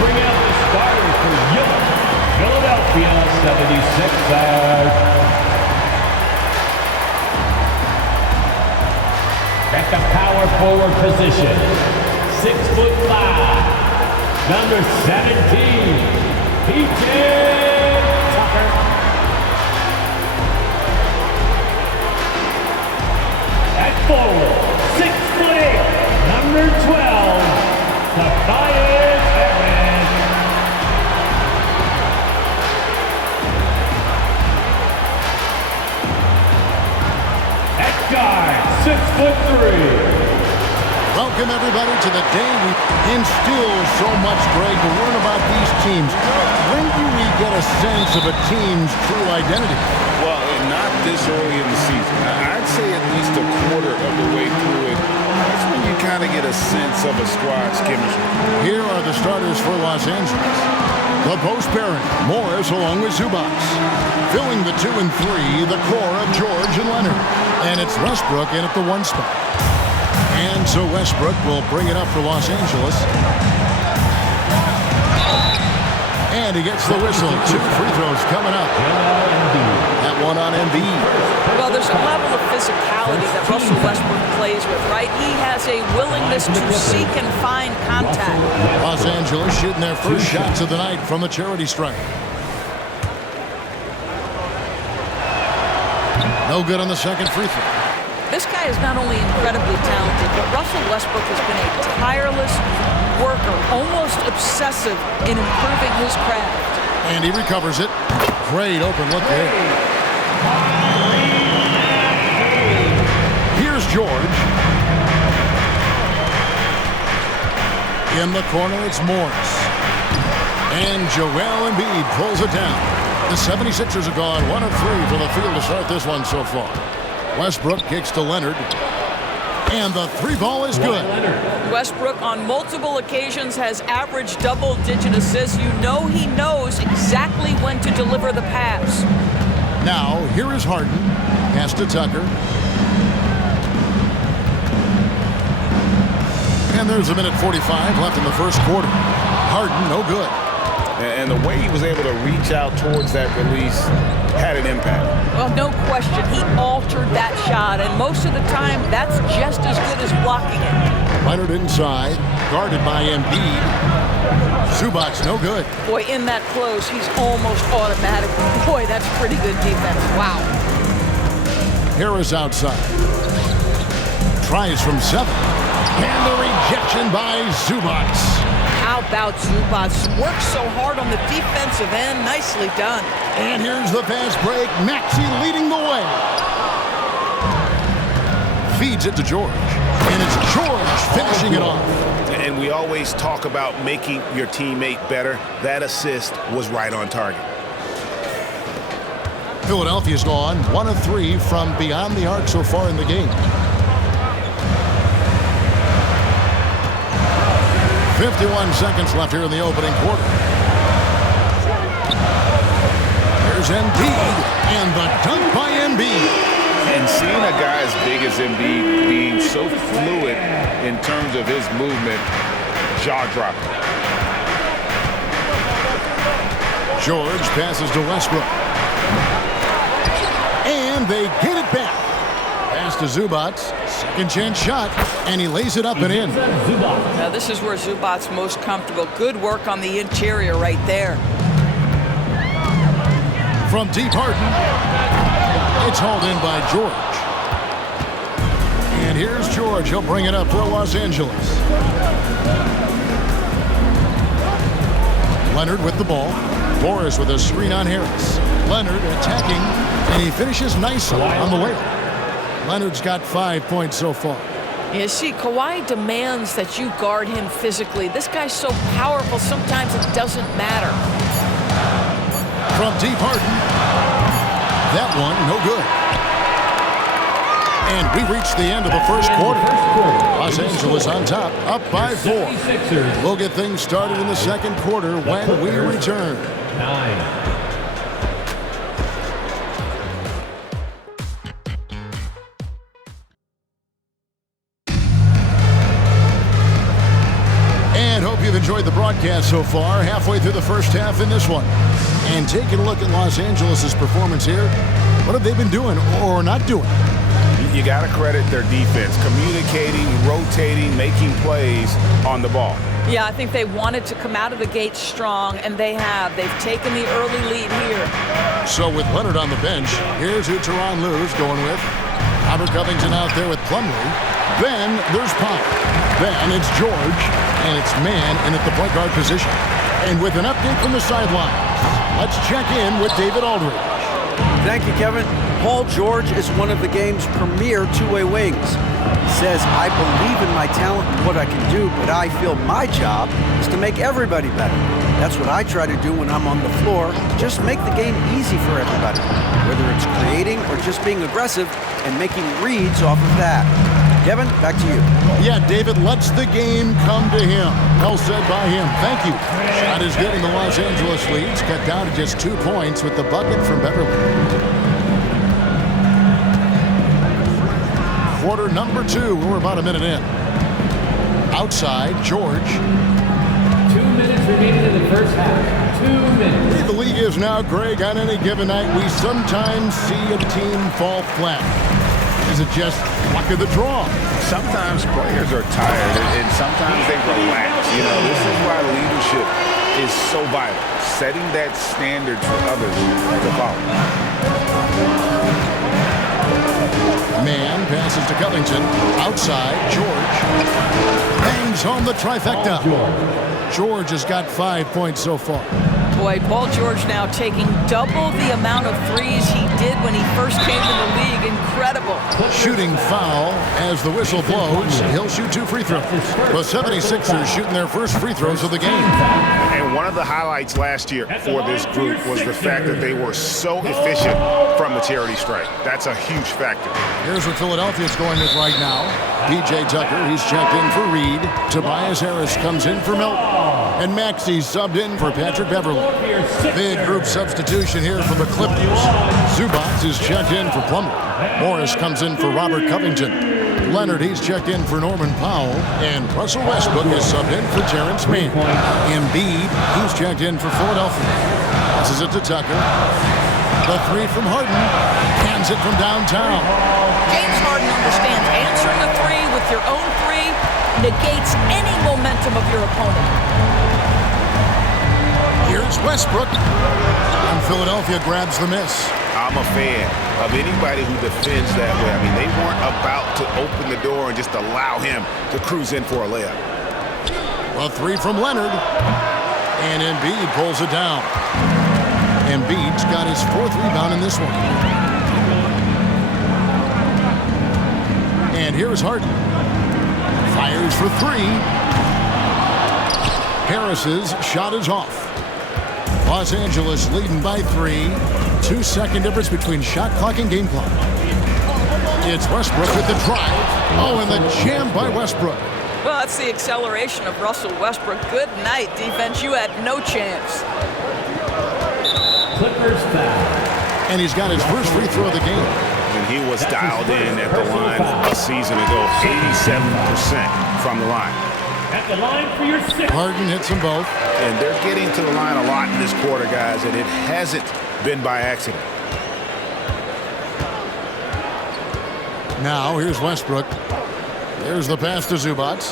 bring out the starter for your Philadelphia 76ers. At the power forward position, 6'5", number 17, PJ Tucker. At forward, 6'8", number 12, Tobias Harris. At guard, 6'3". Welcome everybody to the day we instill so much, Greg, to learn about these teams. When do we get a sense of a team's true identity? Well, not this early in the season. I'd say at least a quarter of the way through it. That's when you kind of get a sense of a squad's chemistry. Here are the starters for Los Angeles. The post pairing, Morris along with Zubac. Filling the 2 and 3, the core of George and Leonard. And it's Westbrook in at the 1 spot. And so Westbrook will bring it up for Los Angeles. And he gets the whistle. 2 free throws coming up. That one on Embiid. Well, there's a level of physicality that Russell Westbrook plays with, right? He has a willingness to seek and find contact. Los Angeles shooting their first shots of the night from the charity stripe. No good on the second free throw. This guy is not only incredibly talented, but Russell Westbrook has been a tireless worker, almost obsessive in improving his craft. And he recovers it. Great open look there. Here's George. In the corner, it's Morris. And Joel Embiid pulls it down. The 76ers have gone 1 of 3 from the field to start this one so far. Westbrook kicks to Leonard. And the 3 ball is good. Westbrook on multiple occasions has averaged double-digit assists. You know he knows exactly when to deliver the pass. Now, here is Harden. Pass to Tucker. And there's a minute 45 left in the first quarter. Harden, no good. And the way he was able to reach out towards that release had an impact. Well, no question. He altered that shot, and most of the time, that's just as good as blocking it. Leonard inside, guarded by Embiid. Zubac, no good. Boy, in that close, he's almost automatic. Boy, that's pretty good defense. Wow. Harris outside. Tries from 7. And the rejection by Zubac. How about Zubac? Works so hard on the defensive end. Nicely done. And here's the fast break. Maxey leading the way. Feeds it to George. And it's George finishing it off. And we always talk about making your teammate better. That assist was right on target. Philadelphia's gone 1 of 3 from beyond the arc so far in the game. 51 seconds left here in the opening quarter. There's Embiid, and the dunk by Embiid. And seeing a guy as big as Embiid being so fluid in terms of his movement, jaw-dropping. George passes to Westbrook. And they get it back. Pass to Zubac. Second chance shot, and he lays it up and in. Now this is where Zubac's most comfortable. Good work on the interior right there. From deep, Harden. It's hauled in by George. And here's George. He'll bring it up for Los Angeles. Leonard with the ball. Morris with a screen on Harris. Leonard attacking, and he finishes nicely on the way. Leonard's got 5 points so far. You see, Kawhi demands that you guard him physically. This guy's so powerful, sometimes it doesn't matter. From deep, Harden. That one, no good. And we reach the end of the first quarter. Los Angeles on top, up by 4. We'll get things started in the second quarter when we return. 9. And hope you've enjoyed the broadcast so far. Halfway through the first half in this one. And taking a look at Los Angeles' performance here, what have they been doing or not doing? You got to credit their defense, communicating, rotating, making plays on the ball. Yeah, I think they wanted to come out of the gate strong, and they have. They've taken the early lead here. So with Leonard on the bench, here's who Tyronn Lue's going with. Robert Covington out there with Plumlee. Then there's Pop. Then it's George, and it's man in at the point guard position. And with an update from the sideline, let's check in with David Aldridge. Thank you, Kevin. Paul George is one of the game's premier two-way wings. He says, I believe in my talent and what I can do, but I feel my job is to make everybody better. That's what I try to do when I'm on the floor. Just make the game easy for everybody, whether it's creating or just being aggressive and making reads off of that. Kevin, back to you. Yeah, David lets the game come to him. Well said by him. Thank you. Shot is good, and the Los Angeles leads cut down to just 2 points with the bucket from Beverly. Quarter number 2. We're about a minute in. Outside, George. 2 minutes remaining in the first half. 2 minutes. The league is now, Greg, on any given night, we sometimes see a team fall flat. Is it just luck of the draw? Sometimes players are tired, and sometimes they relax. You know, this is why leadership is so vital. Setting that standard for others to follow. Man passes to Covington. Outside, George. Bangs home the trifecta. George has got 5 points so far. Boy, Paul George now taking double the amount of threes he did when he first came to the league. Incredible. Shooting foul as the whistle blows. He'll shoot 2 free throws. The 76ers shooting their first free throws of the game. And one of the highlights last year for this group was the fact that they were so efficient from the charity stripe. That's a huge factor. Here's what Philadelphia's going with right now. P.J. Tucker, he's checked in for Reed. Tobias Harris comes in for Milton. And Maxey's subbed in for Patrick Beverly. Big group substitution here for the Clippers. Zubac is checked in for Plumlee. Morris comes in for Robert Covington. Leonard, he's checked in for Norman Powell. And Russell Westbrook is subbed in for Terrence Mann. Embiid, he's checked in for Philadelphia. Passes it to Tucker. The 3 from Harden. Hands it from downtown. James Harden understands answering a 3 with your own 3 negates any momentum of your opponent. Here's Westbrook. And Philadelphia grabs the miss. I'm a fan of anybody who defends that way. I mean, they weren't about to open the door and just allow him to cruise in for a layup. A 3 from Leonard. And Embiid pulls it down. Embiid's got his 4th rebound in this one. And here's Harden. Fires for 3. Harris's shot is off. Los Angeles leading by 3. 2-second difference between shot clock and game clock. It's Westbrook with the drive. Oh, and the jam by Westbrook. Well, that's the acceleration of Russell Westbrook. Good night, defense. You had no chance. Clippers foul. And he's got his first free throw of the game. And he was dialed in at the line a season ago, 87% from the line. At the line for your 6th. Harden hits them both. And they're getting to the line a lot in this quarter, guys, and it hasn't been by accident. Now, here's Westbrook. There's the pass to Zubac.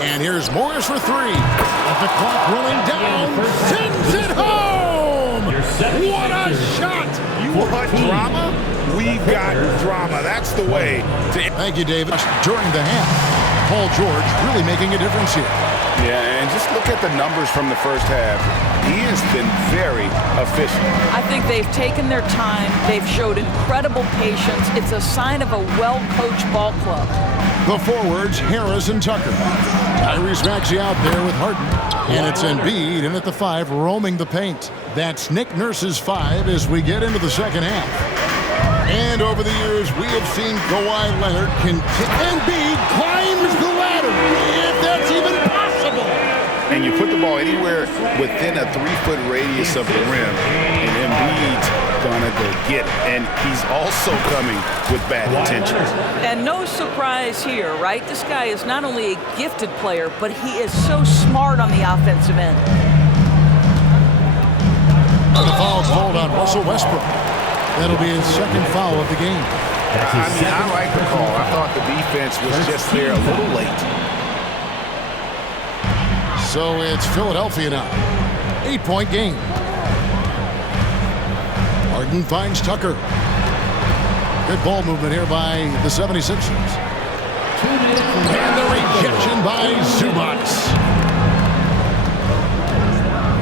And here's Morris for 3. At the clock rolling down. Sends it home! What a shot! You want drama? We've got drama. That's the way to... Thank you, David. During the half, Paul George really making a difference here. Yeah, and just look at the numbers from the first half. He has been very efficient. I think they've taken their time. They've showed incredible patience. It's a sign of a well-coached ball club. The forwards, Harris and Tucker. Tyrese Maxey out there with Harden. And it's Embiid in at the 5, roaming the paint. That's Nick Nurse's 5 as we get into the second half. And over the years, we have seen Kawhi Leonard continue. Embiid climbs the ladder, if that's even possible. And you put the ball anywhere within a 3-foot radius of the rim, and Embiid's gonna go get it. And he's also coming with bad intentions. And no surprise here, right? This guy is not only a gifted player, but he is so smart on the offensive end. And the foul called on Russell Westbrook. That'll be his second foul of the game. I like the call. I thought the defense was just there a little late. So it's Philadelphia now. 8-point game. Harden finds Tucker. Good ball movement here by the 76ers. And the rejection by Zubac.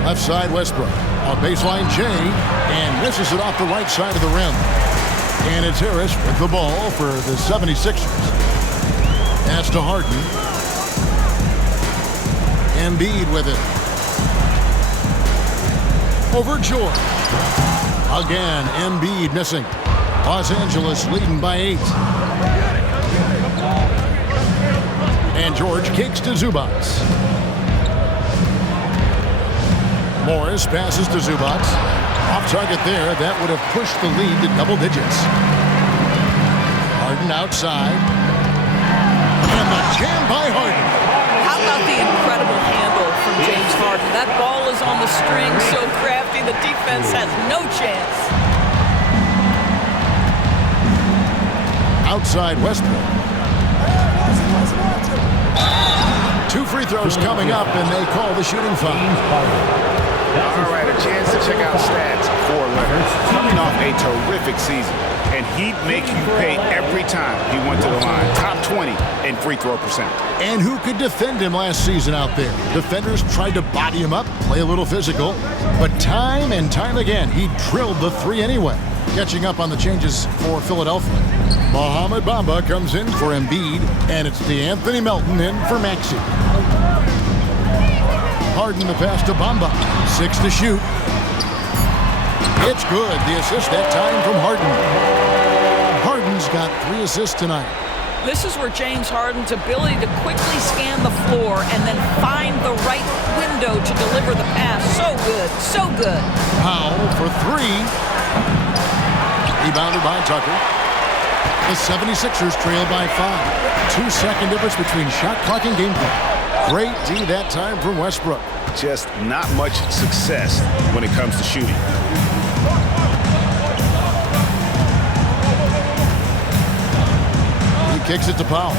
Left side Westbrook. On baseline Jay. And misses it off the right side of the rim. And it's Harris with the ball for the 76ers. Pass to Harden. Embiid with it. Over George. Again, Embiid missing. Los Angeles leading by 8. And George kicks to Zubac. Morris passes to Zubac. Off target there. That would have pushed the lead to double digits. Harden outside. And the jam by Harden. How about the incredible handle from James Harden? That ball is on the string, so crafty, the defense has no chance. Outside Westbrook. 2 free throws coming up, and they call the shooting foul. All right, a chance to check out stats for Leonard. Coming off a terrific season, and he'd make you pay every time he went to the line. Top 20 in free throw percentage. And who could defend him last season out there? Defenders tried to body him up, play a little physical, but time and time again, he drilled the 3 anyway. Catching up on the changes for Philadelphia. Mohamed Bamba comes in for Embiid, and it's DeAnthony Melton in for Maxey. Harden the pass to Bamba. 6 to shoot. It's good. The assist that time from Harden. Harden's got 3 assists tonight. This is where James Harden's ability to quickly scan the floor and then find the right window to deliver the pass. So good, so good. Powell for 3. Rebounded by Tucker. The 76ers trail by 5. 2-second difference between shot clock and game clock. Great D that time from Westbrook. Just not much success when it comes to shooting. He kicks it to Powell.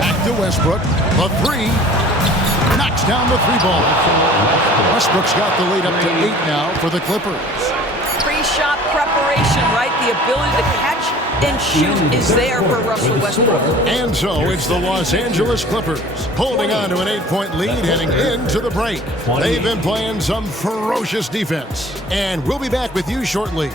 Back to Westbrook. The 3. Knocks down the 3 ball. Westbrook's got the lead up to 8 now for the Clippers. Pre-shot preparation, right? The ability to catch and shoot is there for Russell Westbrook. And so it's the Los Angeles Clippers holding on to an 8-point lead heading into the break. They've been playing some ferocious defense. And we'll be back with you shortly.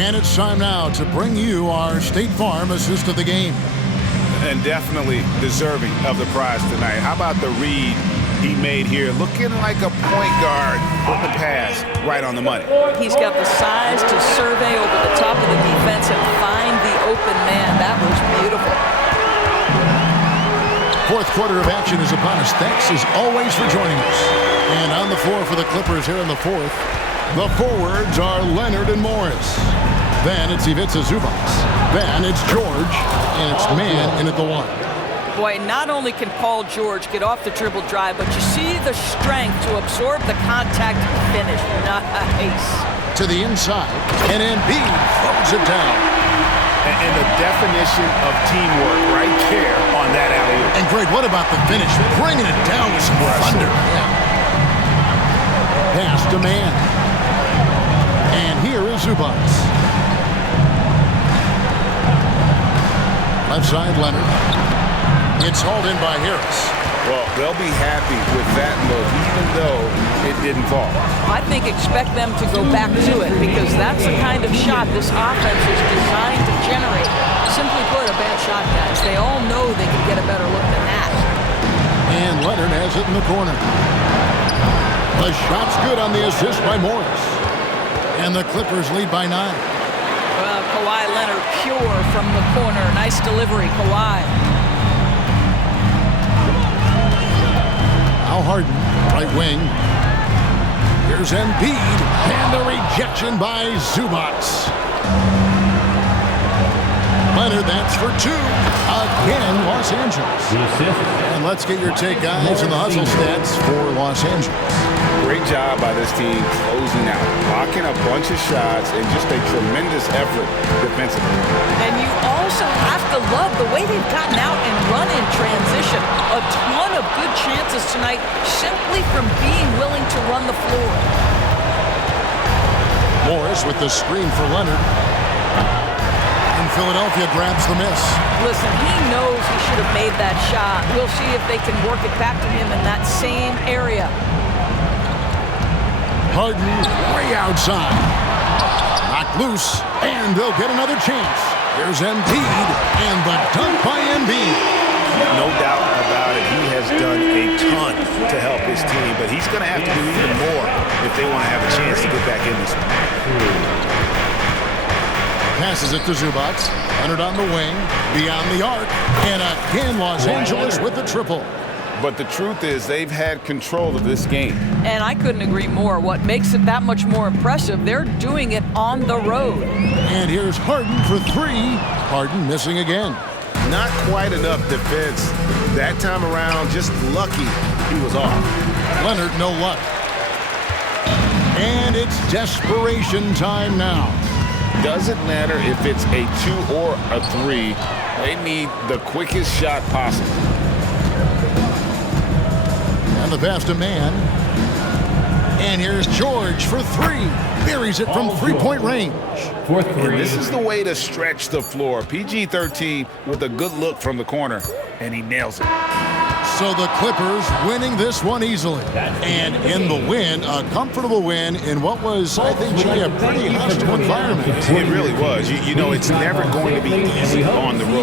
And it's time now to bring you our State Farm assist of the game. And definitely deserving of the prize tonight. How about the read he made here? Looking like a point guard. Put the pass right on the money. He's got the size to survey over the top of the defense and find the open man. That was beautiful. Fourth quarter of action is upon us. Thanks as always for joining us. And on the floor for the Clippers here in the fourth, the forwards are Leonard and Morris. Then it's Ivica Zubac. Then it's George. And it's man in at the 1. Boy, not only can Paul George get off the dribble drive, but you see the strength to absorb the contact and finish. Nice. To the inside. And Embiid throws it down. And the definition of teamwork right there on that alley-oop. And Greg, what about the finish? Bringing it down with some thunder. Yeah. Pass to man. And here is Zubac. Left side, Leonard. It's hauled in by Harris. Well, they'll be happy with that look, even though it didn't fall. I think expect them to go back to it because that's the kind of shot this offense is designed to generate. Simply put, a bad shot, guys. They all know they can get a better look than that. And Leonard has it in the corner. The shot's good on the assist by Morris. And the Clippers lead by 9. Well, Kawhi Leonard pure from the corner. Nice delivery, Kawhi. Now Harden, right wing. Here's Embiid, and the rejection by Zubac. Leonard, that's for 2. Again, Los Angeles. And let's get your take, guys, on the hustle stats for Los Angeles. Great job by this team closing out, blocking a bunch of shots, and just a tremendous effort defensively. And you also have to love the way they've gotten out and run in transition. A ton of good chances tonight simply from being willing to run the floor. Morris with the screen for Leonard. And Philadelphia grabs the miss. Listen, he knows he should have made that shot. We'll see if they can work it back to him in that same area. Harden way outside. Knocked loose, and they'll get another chance. Here's Embiid, and the dunk by Embiid. No doubt about it. He has done a ton to help his team, but he's going to have to do even more if they want to have a chance to get back in this one. Passes it to Zubac. Leonard on the wing, beyond the arc, and again Los Angeles with the triple. But the truth is they've had control of this game. And I couldn't agree more. What makes it that much more impressive, they're doing it on the road. And here's Harden for 3. Harden missing again. Not quite enough defense that time around. Just lucky he was off. Leonard, no luck. And it's desperation time now. Doesn't matter if it's a 2 or a 3. They need the quickest shot possible. And the pass to Man. And here's George for 3. Buries it from 3-point range. And this is the way to stretch the floor. PG-13 with a good look from the corner, and he nails it. So the Clippers winning this one easily. And in the win, a comfortable win in what was, I think, a pretty hostile environment. It really was. You know, it's never going to be easy on the road.